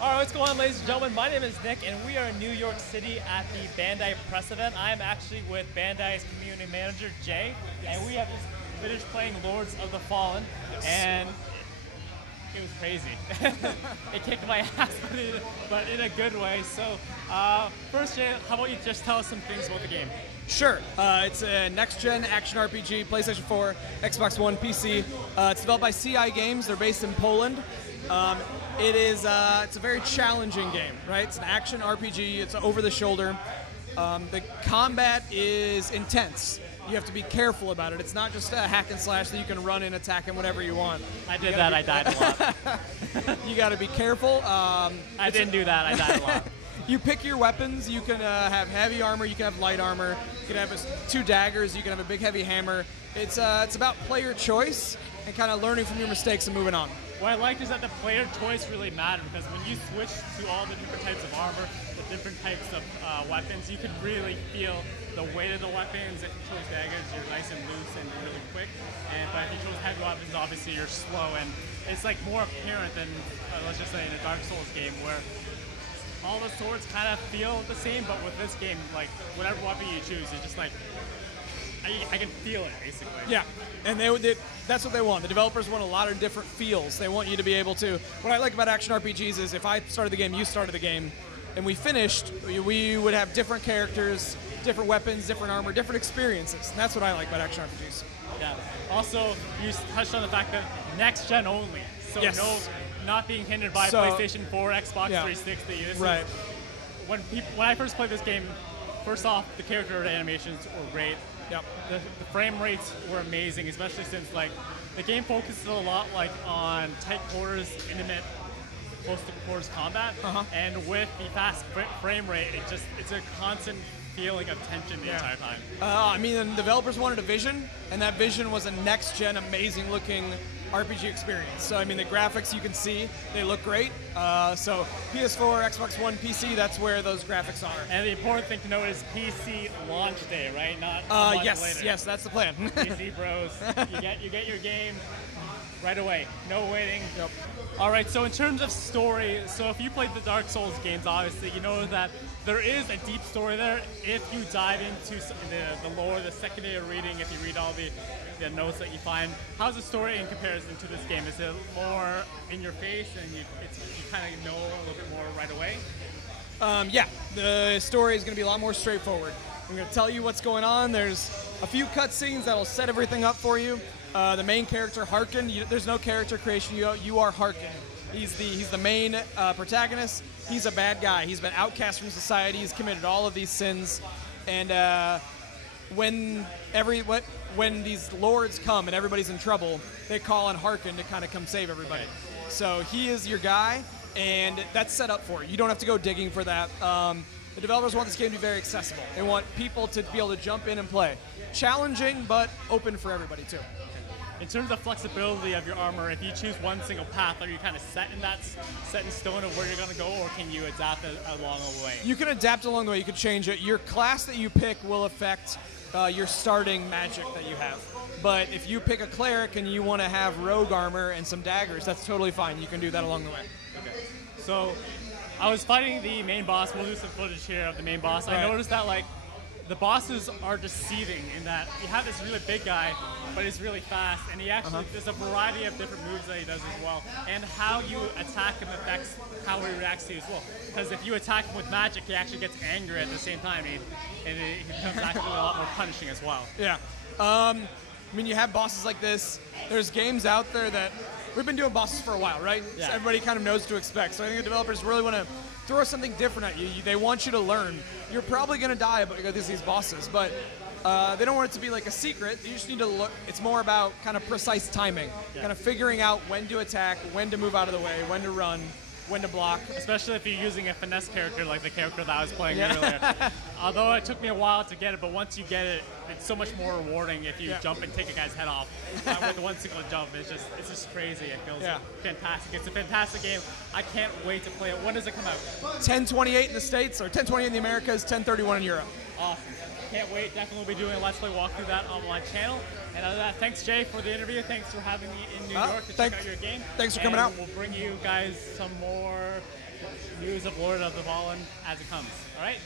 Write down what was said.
All right, what's going on, ladies and gentlemen? My name is Nick, and we are in New York City at the Bandai press event. I am actually with Bandai's community manager, Jay, and we have just finished playing Lords of the Fallen, and it was crazy. It kicked my ass, but in a good way. So, first, Jay, how about you just tell us some things about the game? Sure. It's a next-gen action RPG, PlayStation 4, Xbox One, PC. It's developed by CI Games. They're based in Poland. It's a very challenging game, right? It's an action RPG. It's over the shoulder. The combat is intense. You have to be careful about it. It's not just a hack and slash that you can run and attack and whatever you want. I did that. I died a lot. You got to be careful. I didn't do that. I died a lot. You pick your weapons. You can have heavy armor. You can have light armor. You can have 2 daggers. You can have a big heavy hammer. It's about player choice and kind of learning from your mistakes and moving on. What I liked is that the player choice really mattered, because when you switch to all the different types of armor, the different types of weapons, you could really feel the weight of the weapons. If you chose daggers, you're nice and loose and really quick. But if you chose heavy weapons, obviously you're slow, and it's like more apparent than, let's just say, in a Dark Souls game, where all the swords kind of feel the same, but with this game, like, whatever weapon you choose, it's just like, I can feel it, basically. Yeah, and that's what they want. The developers want a lot of different feels. They want you to be able to... What I like about action RPGs is if I started the game, you started the game, and we finished, we would have different characters, different weapons, different armor, different experiences. And that's what I like about action RPGs. Yeah. Also, you touched on the fact that next-gen only. So yes. Not being hindered by PlayStation 4, Xbox 360. Right. When I first played this game, first off, the character animations were great. Yep. The frame rates were amazing, especially since like the game focuses a lot like on tight quarters, intimate, close to quarters combat, and with the fast frame rate, it's a constant feeling of tension the entire time. I mean, the developers wanted a vision, and that vision was a next-gen, amazing-looking RPG experience. So, I mean, the graphics you can see, they look great. So, PS4, Xbox One, PC, that's where those graphics are. And the important thing to note is PC launch day, right? Not a month later. Yes, that's the plan. PC bros, you get your game right away. No waiting. Yep. All right, so in terms of story, so if you played the Dark Souls games, obviously, you know that there is a deep story there. If you dive into the lore, the secondary reading, if you read all the notes that you find, how's the story in comparison to this game? Is it more in your face and you kind of know a little bit more right away? Yeah, the story is going to be a lot more straightforward. I'm going to tell you what's going on. There's a few cutscenes that'll set everything up for you. The main character, Harkyn, there's no character creation. You are Harkyn. He's the main protagonist. He's a bad guy. He's been outcast from society. He's committed all of these sins. And when these lords come and everybody's in trouble, they call on Harkyn to kind of come save everybody. So he is your guy, and that's set up for you. You don't have to go digging for that. The developers want this game to be very accessible. They want people to be able to jump in and play. Challenging, but open for everybody, too. In terms of flexibility of your armor, if you choose one single path, are you kind of set in stone of where you're going to go, or can you adapt along the way? You can adapt along the way. You can change it. Your class that you pick will affect your starting magic that you have. But if you pick a cleric and you want to have rogue armor and some daggers, that's totally fine. You can do that along the way. Okay. So I was fighting the main boss. We'll do some footage here of the main boss. Right. I noticed that like the bosses are deceiving in that you have this really big guy, but he's really fast, and he actually there's a variety of different moves that he does as well, and how you attack him affects how he reacts to you as well. Because if you attack him with magic, he actually gets angry at the same time, and he becomes actually a lot more punishing as well. Yeah. I mean, you have bosses like this. There's games out there that we've been doing bosses for a while, right? Yeah. So everybody kind of knows what to expect. So I think the developers really want to throw something different at you. They want you to learn. You're probably going to die against these bosses, but they don't want it to be like a secret. You just need to look. It's more about kind of precise timing, kind of figuring out when to attack, when to move out of the way, when to run, when to block. Especially if you're using a finesse character like the character that I was playing earlier. Although it took me a while to get it, but once you get it, it's so much more rewarding if you jump and take a guy's head off. With one single jump, it's just crazy. It feels fantastic. It's a fantastic game. I can't wait to play it. When does it come out? 10/28 in the States, or 10/28 in the Americas, 10/31 in Europe. Awesome. Can't wait. Definitely will be doing a Let's Play walkthrough that on my channel. And other than that, thanks, Jay, for the interview. Thanks for having me in New York to check out your game. Thanks for coming out. We'll bring you guys some more news of Lord of the Fallen as it comes. All right?